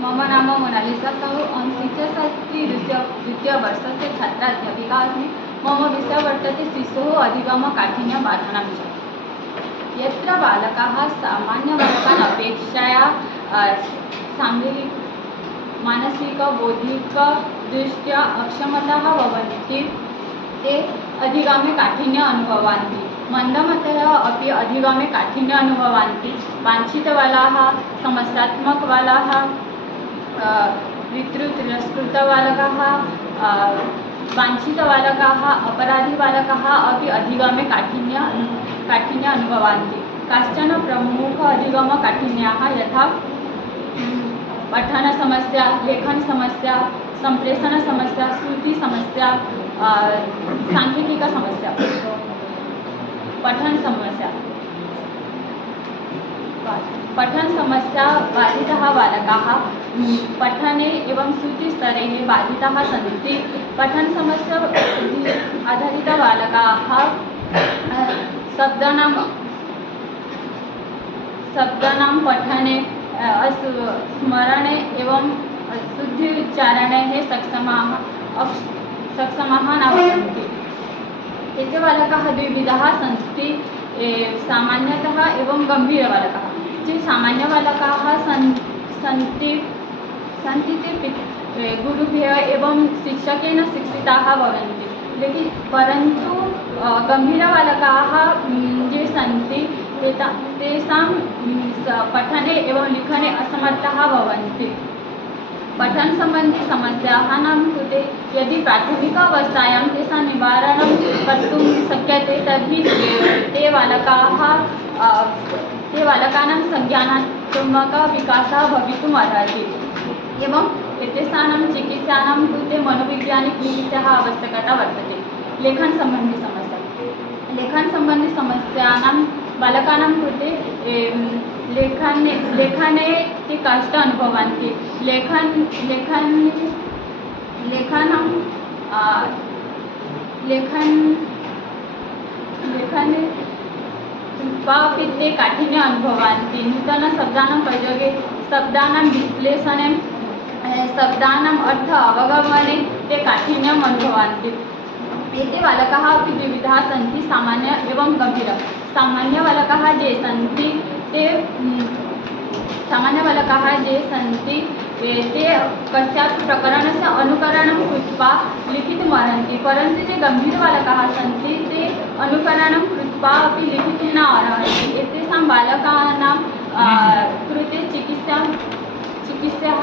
मम नाम मोनालिसा साहू अहं शिक्षाशास्त्री द्वितीयवर्षस्य छात्राध्यापिका अस्मि। मम विषयः वर्तते शिशोः अधिगमकाठिन्यबाधानां च। यत्र बालकाः सामान्यबालकान् अपेक्षया शारीरिक मानसिक बौद्धिकदृष्ट्या अक्षमताः भवन्ति ते अधिगमे काठिन्यम् अनुभवन्ति। मन्दमतयः अपि अधिगमे काठिन्यम् अनुभवन्ति। वाञ्छितबालाः, समस्यात्मकबालाः, पितृतिरस्कृतबालकाः, वाञ्छितबालकाः, अपराधिबालकाः अपि अधिगमे काठिन्यम् अनुभवन्ति। काश्चन प्रमुख अधिगमकाठिन्याः यथा पठनसमस्या, लेखनसमस्या, सम्प्रेषणसमस्या, श्रुतिसमस्या, सांख्यिकीयसमस्या। पठनसमस्या बाधिताः बालकाः पठने एवं श्रुतिस्तरे बाधिताः सन्ति। पठनसमस्या आधारितबालकाः शब्दानां पठने, स्मरणे एवं शुद्धोच्चारणे सक्षमाः न भवन्ति। एते बालकाः द्विविधाः सन्ति, सामान्यतः एवं गम्भीरबालकाः। ये सामान्यबालकाः सन्ति ते गुरुभ्यः एवं शिक्षकेन शिक्षिताः भवन्ति, परन्तु गम्भीरबालकाः ये सन्ति तेषां पठने एवं लिखने असमर्थाः भवन्ति। पठनसम्बन्धिसमस्यानां कृते यदि प्राथमिकावस्थायां तेषां निवारणं कर्तुं शक्यते तर्हि ते बालकानां संज्ञानात्मकविकासः भवितुम् अर्हति। एवं एतेषां चिकित्सानां कृते मनोवैज्ञानिकचिकित्सायाः आवश्यकता वर्तते। लेखनसम्बन्धिसमस्यानां बालकानां कृते लेखने ते कष्टम् अनुभवन्ति। लेखने कृत्वापि ते काठिन्यम् अनुभवन्ति। नूतनशब्दानां प्रयोगे, शब्दानां विश्लेषणे, शब्दानाम् अर्थ अवगमने ते काठिन्यम् अनुभवन्ति। एते बालकाः अपि द्विविधाः सन्ति, सामान्य एवं गम्भीर। सामान्यबालकाः ये सन्ति ते कस्यापि प्रकरणस्य अनुकरणं कृत्वा लिखितुम् अर्हन्ति, परन्तु ये गम्भीरबालकाः सन्ति ते अनुकरणं कृत्वा अपि लिखितुं न अर्हन्ति। एतेषां बालकानां कृते चिकित्सायाः